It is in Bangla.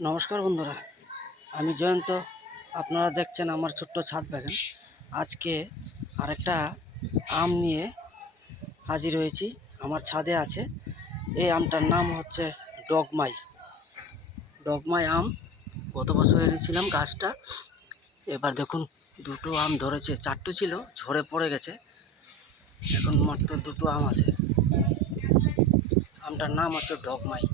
নমস্কার বন্ধুরা, আমি জয়ন্ত। আপনারা দেখছেন আমার ছোট্ট ছাদ বাগান। আজকে আরেকটা আম নিয়ে হাজির হয়েছি। আমার ছাদে আছে এই আমটার নাম হচ্ছে ডগমাই। ডগমাই আম গত বছর এনেছিলাম গাছটা। এবার দেখুন দুটো আম ধরেছে, চারটে ছিল ঝরে পড়ে গেছে, এখন মাত্র দুটো আম আছে। আমটার নাম হচ্ছে ডগমাই।